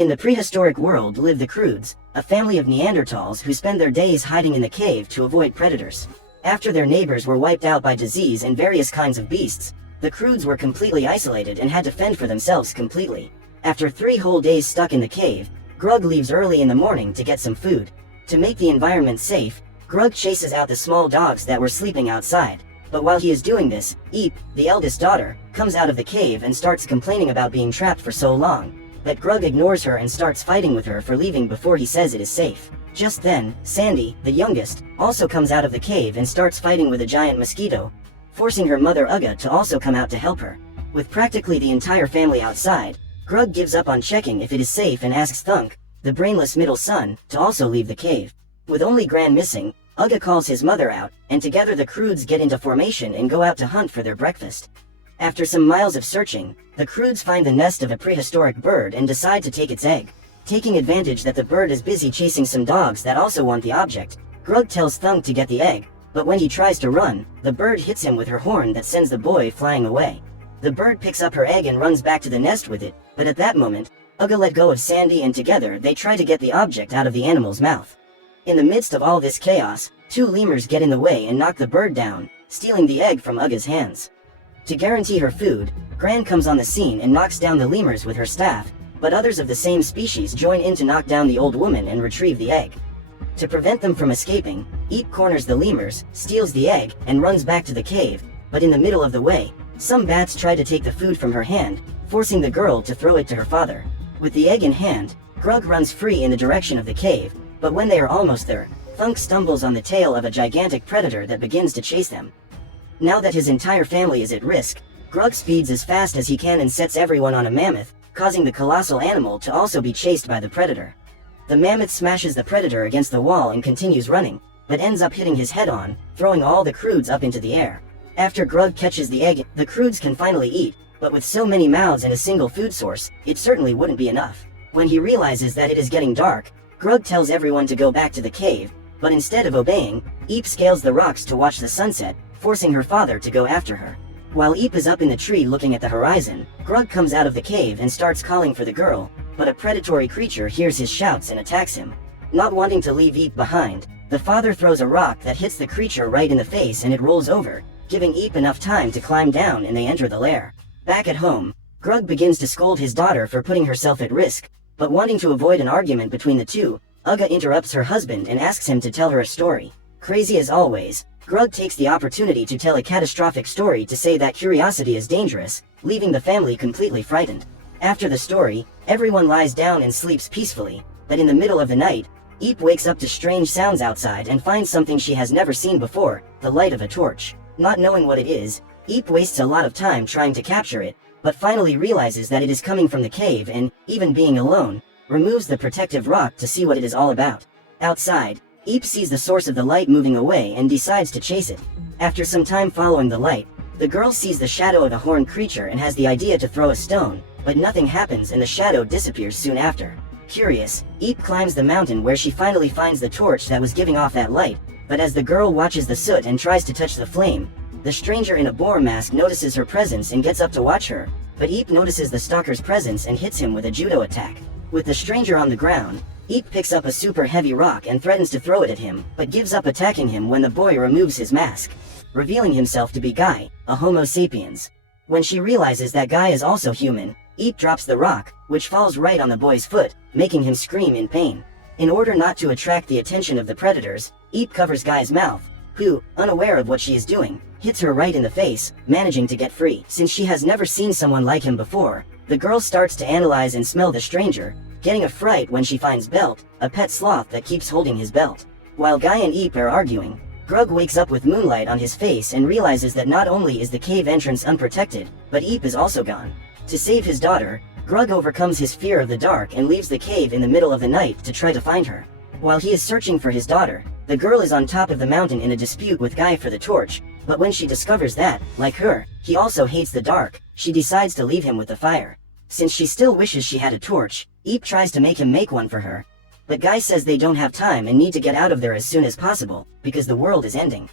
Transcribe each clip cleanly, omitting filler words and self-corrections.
In the prehistoric world lived the Croods, a family of Neanderthals who spend their days hiding in the cave to avoid predators. After their neighbors were wiped out by disease and various kinds of beasts, the Croods were completely isolated and had to fend for themselves completely. After 3 whole days stuck in the cave, Grug leaves early in the morning to get some food. To make the environment safe, Grug chases out the small dogs that were sleeping outside. But while he is doing this, Eep, the eldest daughter, comes out of the cave and starts complaining about being trapped for so long. But Grug ignores her and starts fighting with her for leaving before he says it is safe. Just then, Sandy, the youngest, also comes out of the cave and starts fighting with a giant mosquito, forcing her mother Ugga to also come out to help her. With practically the entire family outside, Grug gives up on checking if it is safe and asks Thunk, the brainless middle son, to also leave the cave. With only Gran missing, Ugga calls his mother out, and together the Croods get into formation and go out to hunt for their breakfast. After some miles of searching, the Croods find the nest of a prehistoric bird and decide to take its egg. Taking advantage that the bird is busy chasing some dogs that also want the object, Grug tells Thunk to get the egg, but when he tries to run, the bird hits him with her horn that sends the boy flying away. The bird picks up her egg and runs back to the nest with it, but at that moment, Ugga let go of Sandy and together they try to get the object out of the animal's mouth. In the midst of all this chaos, 2 lemurs get in the way and knock the bird down, stealing the egg from Ugga's hands. To guarantee her food, Gran comes on the scene and knocks down the lemurs with her staff, but others of the same species join in to knock down the old woman and retrieve the egg. To prevent them from escaping, Eep corners the lemurs, steals the egg, and runs back to the cave, but in the middle of the way, some bats try to take the food from her hand, forcing the girl to throw it to her father. With the egg in hand, Grug runs free in the direction of the cave, but when they are almost there, Thunk stumbles on the tail of a gigantic predator that begins to chase them. Now that his entire family is at risk, Grug speeds as fast as he can and sets everyone on a mammoth, causing the colossal animal to also be chased by the predator. The mammoth smashes the predator against the wall and continues running, but ends up hitting his head on, throwing all the Croods up into the air. After Grug catches the egg, the Croods can finally eat, but with so many mouths and a single food source, it certainly wouldn't be enough. When he realizes that it is getting dark, Grug tells everyone to go back to the cave, but instead of obeying, Eep scales the rocks to watch the sunset, forcing her father to go after her. While Eep is up in the tree looking at the horizon, Grug comes out of the cave and starts calling for the girl, but a predatory creature hears his shouts and attacks him. Not wanting to leave Eep behind, the father throws a rock that hits the creature right in the face and it rolls over, giving Eep enough time to climb down and they enter the lair. Back at home, Grug begins to scold his daughter for putting herself at risk, but wanting to avoid an argument between the two, Ugga interrupts her husband and asks him to tell her a story. Crazy as always, Grug takes the opportunity to tell a catastrophic story to say that curiosity is dangerous, leaving the family completely frightened. After the story, everyone lies down and sleeps peacefully, but in the middle of the night, Eep wakes up to strange sounds outside and finds something she has never seen before, the light of a torch. Not knowing what it is, Eep wastes a lot of time trying to capture it, but finally realizes that it is coming from the cave and, even being alone, removes the protective rock to see what it is all about. Outside, Eep sees the source of the light moving away and decides to chase it. After some time following the light, the girl sees the shadow of a horned creature and has the idea to throw a stone, but nothing happens and the shadow disappears soon after. Curious, Eep climbs the mountain where she finally finds the torch that was giving off that light, but as the girl watches the soot and tries to touch the flame, the stranger in a boar mask notices her presence and gets up to watch her, but Eep notices the stalker's presence and hits him with a judo attack. With the stranger on the ground, Eep picks up a super heavy rock and threatens to throw it at him, but gives up attacking him when the boy removes his mask, revealing himself to be Guy, a Homo sapiens. When she realizes that Guy is also human, Eep drops the rock, which falls right on the boy's foot, making him scream in pain. In order not to attract the attention of the predators, Eep covers Guy's mouth, who, unaware of what she is doing, hits her right in the face, managing to get free. Since she has never seen someone like him before, the girl starts to analyze and smell the stranger, getting a fright when she finds Belt, a pet sloth that keeps holding his belt. While Guy and Eep are arguing, Grug wakes up with moonlight on his face and realizes that not only is the cave entrance unprotected, but Eep is also gone. To save his daughter, Grug overcomes his fear of the dark and leaves the cave in the middle of the night to try to find her. While he is searching for his daughter, the girl is on top of the mountain in a dispute with Guy for the torch, but when she discovers that, like her, he also hates the dark, she decides to leave him with the fire. Since she still wishes she had a torch, Eep tries to make him make one for her. But Guy says they don't have time and need to get out of there as soon as possible, because the world is ending.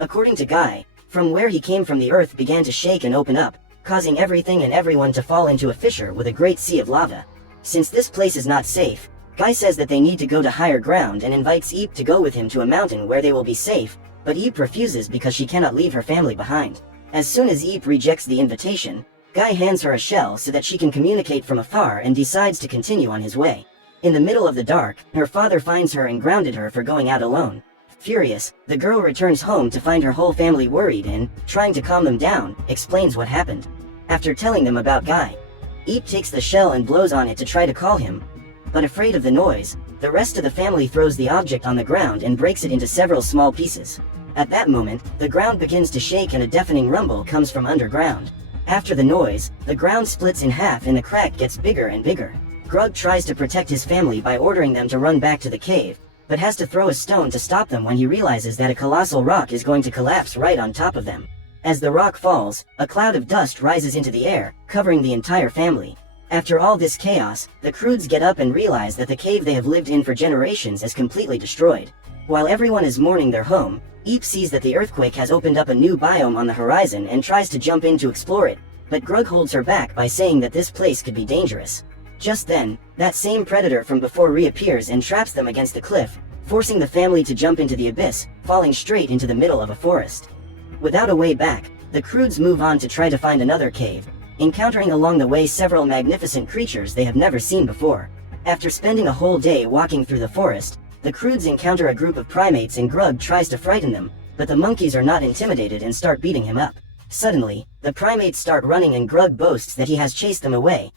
According to Guy, from where he came from the earth began to shake and open up, causing everything and everyone to fall into a fissure with a great sea of lava. Since this place is not safe, Guy says that they need to go to higher ground and invites Eep to go with him to a mountain where they will be safe, but Eep refuses because she cannot leave her family behind. As soon as Eep rejects the invitation, Guy hands her a shell so that she can communicate from afar and decides to continue on his way. In the middle of the dark, her father finds her and grounded her for going out alone. Furious, the girl returns home to find her whole family worried and, trying to calm them down, explains what happened. After telling them about Guy, Eep takes the shell and blows on it to try to call him. But afraid of the noise, the rest of the family throws the object on the ground and breaks it into several small pieces. At that moment, the ground begins to shake and a deafening rumble comes from underground. After the noise, the ground splits in half and the crack gets bigger and bigger. Grug tries to protect his family by ordering them to run back to the cave, but has to throw a stone to stop them when he realizes that a colossal rock is going to collapse right on top of them. As the rock falls, a cloud of dust rises into the air, covering the entire family. After all this chaos, the Croods get up and realize that the cave they have lived in for generations is completely destroyed. While everyone is mourning their home, Eep sees that the earthquake has opened up a new biome on the horizon and tries to jump in to explore it, but Grug holds her back by saying that this place could be dangerous. Just then, that same predator from before reappears and traps them against the cliff, forcing the family to jump into the abyss, falling straight into the middle of a forest. Without a way back, the Croods move on to try to find another cave, encountering along the way several magnificent creatures they have never seen before. After spending a whole day walking through the forest, the Croods encounter a group of primates and Grug tries to frighten them, but the monkeys are not intimidated and start beating him up. Suddenly, the primates start running and Grug boasts that he has chased them away,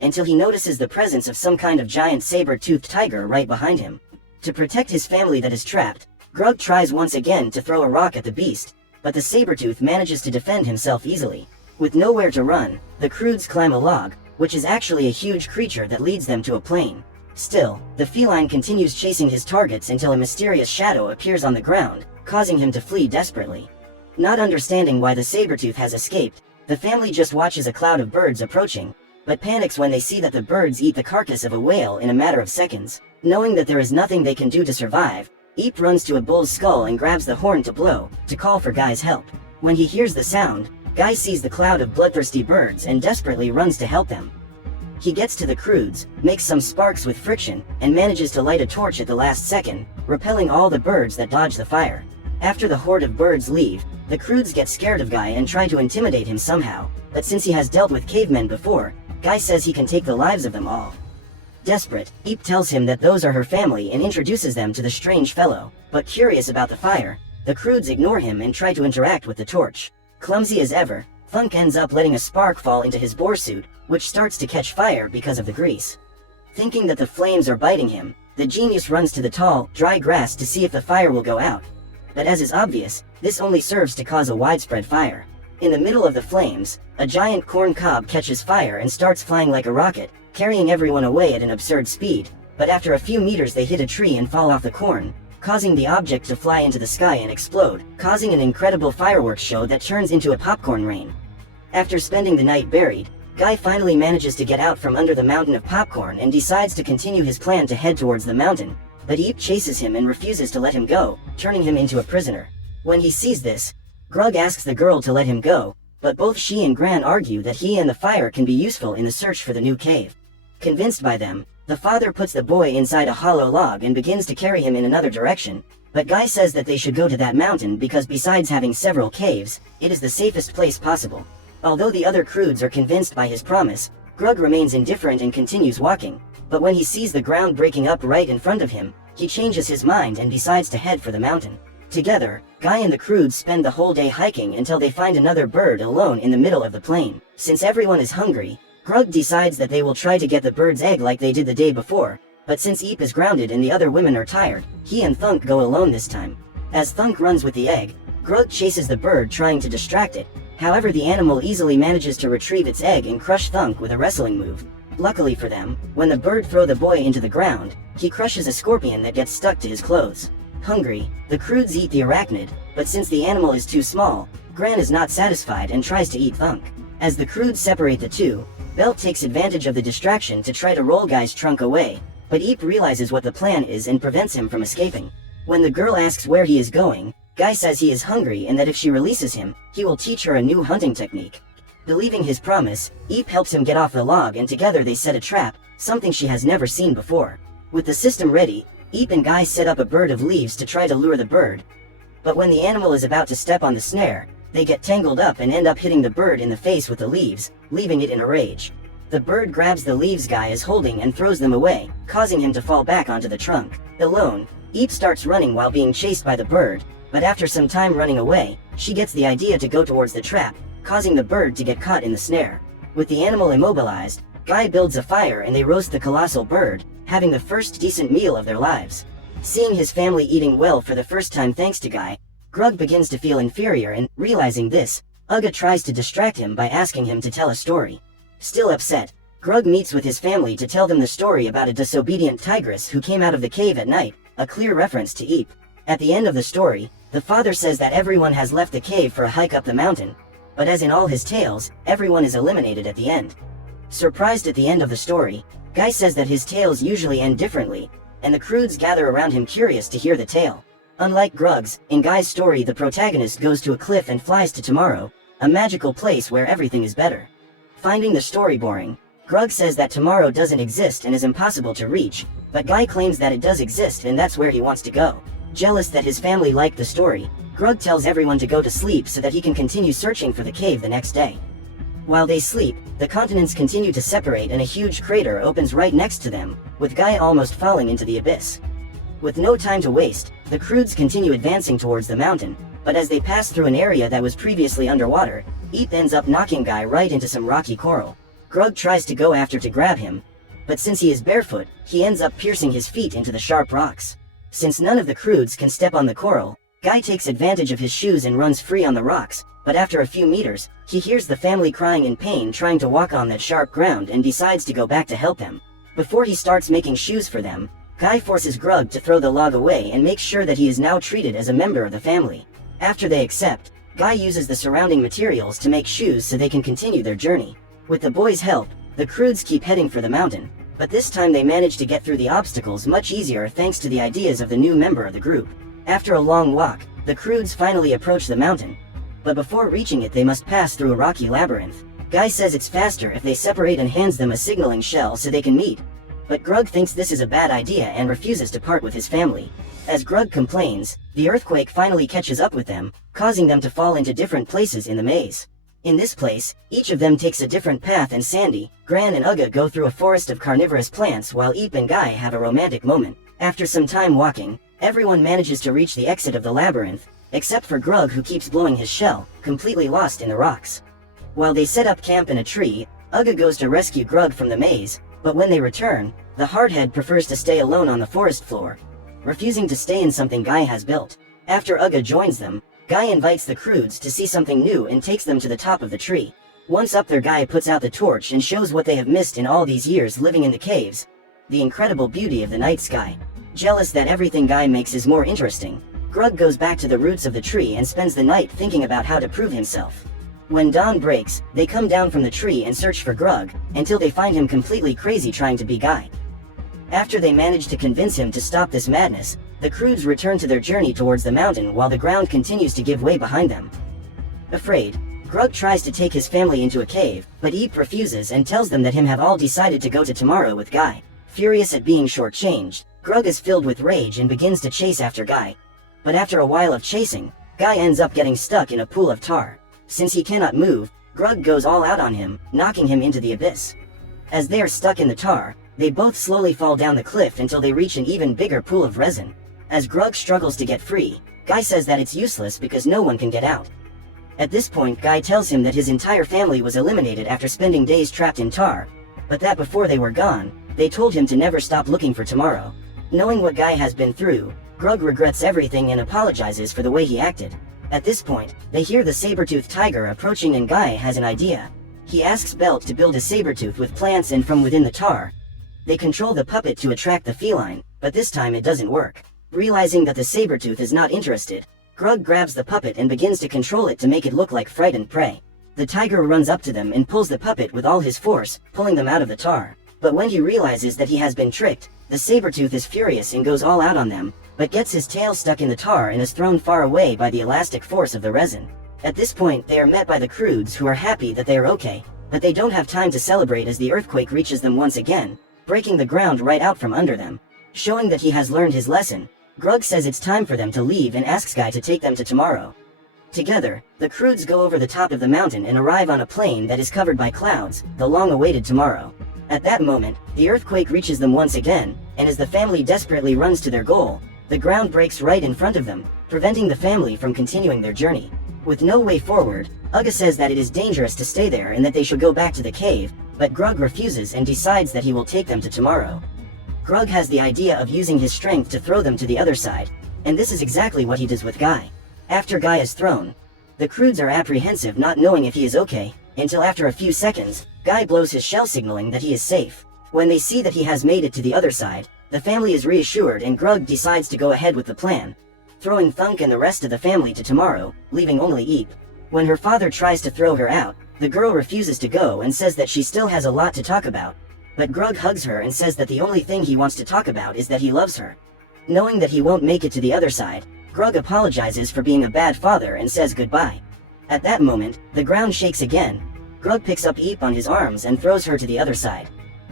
until he notices the presence of some kind of giant saber-toothed tiger right behind him. To protect his family that is trapped, Grug tries once again to throw a rock at the beast, but the saber-tooth manages to defend himself easily. With nowhere to run, the Croods climb a log, which is actually a huge creature that leads them to a plain. Still, the feline continues chasing his targets until a mysterious shadow appears on the ground, causing him to flee desperately. Not understanding why the saber-tooth has escaped, the family just watches a cloud of birds approaching, but panics when they see that the birds eat the carcass of a whale in a matter of seconds. Knowing that there is nothing they can do to survive, Eep runs to a bull's skull and grabs the horn to blow, to call for Guy's help. When he hears the sound, Guy sees the cloud of bloodthirsty birds and desperately runs to help them. He gets to the Croods, makes some sparks with friction, and manages to light a torch at the last second, repelling all the birds that dodge the fire. After the horde of birds leave, the Croods get scared of Guy and try to intimidate him somehow, but since he has dealt with cavemen before, Guy says he can take the lives of them all. Desperate, Eep tells him that those are her family and introduces them to the strange fellow, but curious about the fire, the Croods ignore him and try to interact with the torch. Clumsy as ever, Thunk ends up letting a spark fall into his boar suit, which starts to catch fire because of the grease. Thinking that the flames are biting him, the genius runs to the tall, dry grass to see if the fire will go out. But as is obvious, this only serves to cause a widespread fire. In the middle of the flames, a giant corn cob catches fire and starts flying like a rocket, carrying everyone away at an absurd speed, but after a few meters they hit a tree and fall off the corn, causing the object to fly into the sky and explode, causing an incredible fireworks show that turns into a popcorn rain. After spending the night buried, Guy finally manages to get out from under the mountain of popcorn and decides to continue his plan to head towards the mountain, but Eep chases him and refuses to let him go, turning him into a prisoner. When he sees this, Grug asks the girl to let him go, but both she and Gran argue that he and the fire can be useful in the search for the new cave. Convinced by them, the father puts the boy inside a hollow log and begins to carry him in another direction, but Guy says that they should go to that mountain because besides having several caves, it is the safest place possible. Although the other Croods are convinced by his promise, Grug remains indifferent and continues walking, but when he sees the ground breaking up right in front of him, he changes his mind and decides to head for the mountain. Together, Guy and the Croods spend the whole day hiking until they find another bird alone in the middle of the plain. Since everyone is hungry, Grug decides that they will try to get the bird's egg like they did the day before, but since Eep is grounded and the other women are tired, he and Thunk go alone this time. As Thunk runs with the egg, Grug chases the bird trying to distract it. However, the animal easily manages to retrieve its egg and crush Thunk with a wrestling move. Luckily for them, when the bird throws the boy into the ground, he crushes a scorpion that gets stuck to his clothes. Hungry, the Croods eat the arachnid, but since the animal is too small, Gran is not satisfied and tries to eat Thunk. As the Croods separate the two, Belt takes advantage of the distraction to try to roll Guy's trunk away, but Eep realizes what the plan is and prevents him from escaping. When the girl asks where he is going, Guy says he is hungry and that if she releases him, he will teach her a new hunting technique. Believing his promise, Eep helps him get off the log and together they set a trap, something she has never seen before. With the system ready, Eep and Guy set up a bird of leaves to try to lure the bird. But when the animal is about to step on the snare, they get tangled up and end up hitting the bird in the face with the leaves, leaving it in a rage. The bird grabs the leaves Guy is holding and throws them away, causing him to fall back onto the trunk. Alone, Eep starts running while being chased by the bird, but after some time running away, she gets the idea to go towards the trap, causing the bird to get caught in the snare. With the animal immobilized, Guy builds a fire and they roast the colossal bird, having the first decent meal of their lives. Seeing his family eating well for the first time thanks to Guy, Grug begins to feel inferior and, realizing this, Uga tries to distract him by asking him to tell a story. Still upset, Grug meets with his family to tell them the story about a disobedient tigress who came out of the cave at night, a clear reference to Eep. At the end of the story, the father says that everyone has left the cave for a hike up the mountain, but as in all his tales, everyone is eliminated at the end. Surprised at the end of the story, Guy says that his tales usually end differently, and the Croods gather around him curious to hear the tale. Unlike Grug's, in Guy's story the protagonist goes to a cliff and flies to tomorrow, a magical place where everything is better. Finding the story boring, Grug says that tomorrow doesn't exist and is impossible to reach, but Guy claims that it does exist and that's where he wants to go. Jealous that his family liked the story, Grug tells everyone to go to sleep so that he can continue searching for the cave the next day. While they sleep, the continents continue to separate and a huge crater opens right next to them, with Guy almost falling into the abyss. With no time to waste, the Croods continue advancing towards the mountain, but as they pass through an area that was previously underwater, Eep ends up knocking Guy right into some rocky coral. Grug tries to go after to grab him, but since he is barefoot, he ends up piercing his feet into the sharp rocks. Since none of the Croods can step on the coral, Guy takes advantage of his shoes and runs free on the rocks, but after a few meters, he hears the family crying in pain trying to walk on that sharp ground and decides to go back to help them. Before he starts making shoes for them, Guy forces Grug to throw the log away and makes sure that he is now treated as a member of the family. After they accept, Guy uses the surrounding materials to make shoes so they can continue their journey. With the boys' help, the Croods keep heading for the mountain, but this time they manage to get through the obstacles much easier thanks to the ideas of the new member of the group. After a long walk, the Croods finally approach the mountain, but before reaching it they must pass through a rocky labyrinth. Guy says it's faster if they separate and hands them a signaling shell so they can meet, but Grug thinks this is a bad idea and refuses to part with his family. As Grug complains, the earthquake finally catches up with them, causing them to fall into different places in the maze. In this place, each of them takes a different path and Sandy, Gran and Uga go through a forest of carnivorous plants while Eep and Guy have a romantic moment. After some time walking, everyone manages to reach the exit of the labyrinth, except for Grug who keeps blowing his shell, completely lost in the rocks. While they set up camp in a tree, Uga goes to rescue Grug from the maze, but when they return, the hardhead prefers to stay alone on the forest floor, refusing to stay in something Guy has built. After Uga joins them, Guy invites the Croods to see something new and takes them to the top of the tree. Once up there, Guy puts out the torch and shows what they have missed in all these years living in the caves: the incredible beauty of the night sky. Jealous that everything Guy makes is more interesting, Grug goes back to the roots of the tree and spends the night thinking about how to prove himself. When dawn breaks, they come down from the tree and search for Grug, until they find him completely crazy trying to be Guy. After they manage to convince him to stop this madness, the Croods return to their journey towards the mountain while the ground continues to give way behind them. Afraid, Grug tries to take his family into a cave, but Eep refuses and tells them that him have all decided to go to tomorrow with Guy. Furious at being shortchanged, Grug is filled with rage and begins to chase after Guy. But after a while of chasing, Guy ends up getting stuck in a pool of tar. Since he cannot move, Grug goes all out on him, knocking him into the abyss. As they are stuck in the tar, they both slowly fall down the cliff until they reach an even bigger pool of resin. As Grug struggles to get free, Guy says that it's useless because no one can get out. At this point, Guy tells him that his entire family was eliminated after spending days trapped in tar, but that before they were gone, they told him to never stop looking for tomorrow. Knowing what Guy has been through, Grug regrets everything and apologizes for the way he acted. At this point, they hear the saber-toothed tiger approaching and Guy has an idea. He asks Belt to build a saber-tooth with plants and from within the tar. They control the puppet to attract the feline, but this time it doesn't work. Realizing that the saber-tooth is not interested, Grug grabs the puppet and begins to control it to make it look like frightened prey. The tiger runs up to them and pulls the puppet with all his force, pulling them out of the tar. But when he realizes that he has been tricked, the saber-tooth is furious and goes all out on them, but gets his tail stuck in the tar and is thrown far away by the elastic force of the resin. At this point, they are met by the Croods who are happy that they are okay, but they don't have time to celebrate as the earthquake reaches them once again, breaking the ground right out from under them. Showing that he has learned his lesson, Grug says it's time for them to leave and asks Guy to take them to tomorrow. Together, the Croods go over the top of the mountain and arrive on a plain that is covered by clouds, the long-awaited tomorrow. At that moment, the earthquake reaches them once again, and as the family desperately runs to their goal, the ground breaks right in front of them, preventing the family from continuing their journey. With no way forward, Uga says that it is dangerous to stay there and that they should go back to the cave, but Grug refuses and decides that he will take them to tomorrow. Grug has the idea of using his strength to throw them to the other side, and this is exactly what he does with Guy. After Guy is thrown, the Croods are apprehensive, not knowing if he is okay, until after a few seconds, Guy blows his shell signaling that he is safe. When they see that he has made it to the other side, the family is reassured and Grug decides to go ahead with the plan, throwing Thunk and the rest of the family to tomorrow, leaving only Eep. When her father tries to throw her out, the girl refuses to go and says that she still has a lot to talk about. But Grug hugs her and says that the only thing he wants to talk about is that he loves her. Knowing that he won't make it to the other side, Grug apologizes for being a bad father and says goodbye. At that moment, the ground shakes again. Grug picks up Eep on his arms and throws her to the other side.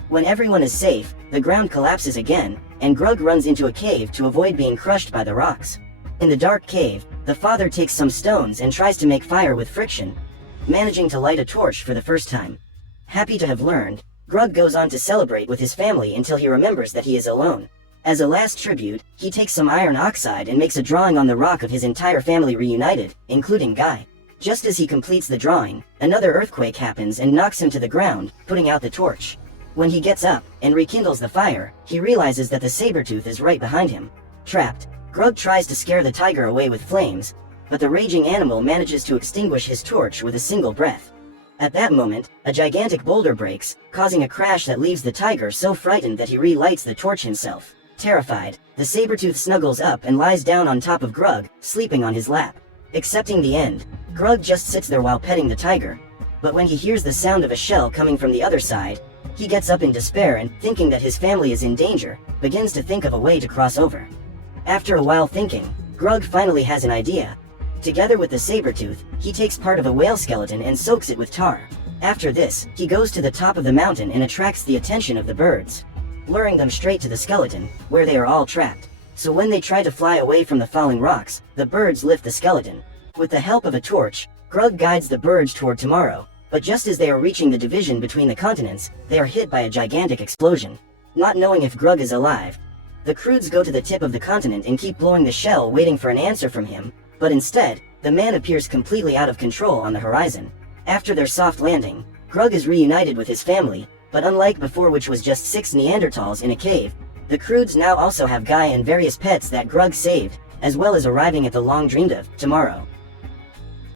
When everyone is safe, the ground collapses again, and Grug runs into a cave to avoid being crushed by the rocks. In the dark cave, the father takes some stones and tries to make fire with friction, managing to light a torch for the first time. Happy to have learned, Grug goes on to celebrate with his family until he remembers that he is alone. As a last tribute, he takes some iron oxide and makes a drawing on the rock of his entire family reunited, including Guy. Just as he completes the drawing, another earthquake happens and knocks him to the ground, putting out the torch. When he gets up and rekindles the fire, he realizes that the saber-tooth is right behind him. Trapped, Grug tries to scare the tiger away with flames, but the raging animal manages to extinguish his torch with a single breath. At that moment, a gigantic boulder breaks, causing a crash that leaves the tiger so frightened that he relights the torch himself. Terrified, the saber-tooth snuggles up and lies down on top of Grug, sleeping on his lap. Accepting the end, Grug just sits there while petting the tiger. But when he hears the sound of a shell coming from the other side, he gets up in despair and, thinking that his family is in danger, begins to think of a way to cross over. After a while thinking, Grug finally has an idea. Together with the saber-tooth, he takes part of a whale skeleton and soaks it with tar. After this, he goes to the top of the mountain and attracts the attention of the birds, luring them straight to the skeleton, where they are all trapped. So when they try to fly away from the falling rocks, the birds lift the skeleton. With the help of a torch, Grug guides the birds toward tomorrow, but just as they are reaching the division between the continents, they are hit by a gigantic explosion. Not knowing if Grug is alive, the Croods go to the tip of the continent and keep blowing the shell waiting for an answer from him, but instead, the man appears completely out of control on the horizon. After their soft landing, Grug is reunited with his family, but unlike before, which was just 6 Neanderthals in a cave, the Croods now also have Guy and various pets that Grug saved, as well as arriving at the long-dreamed of tomorrow.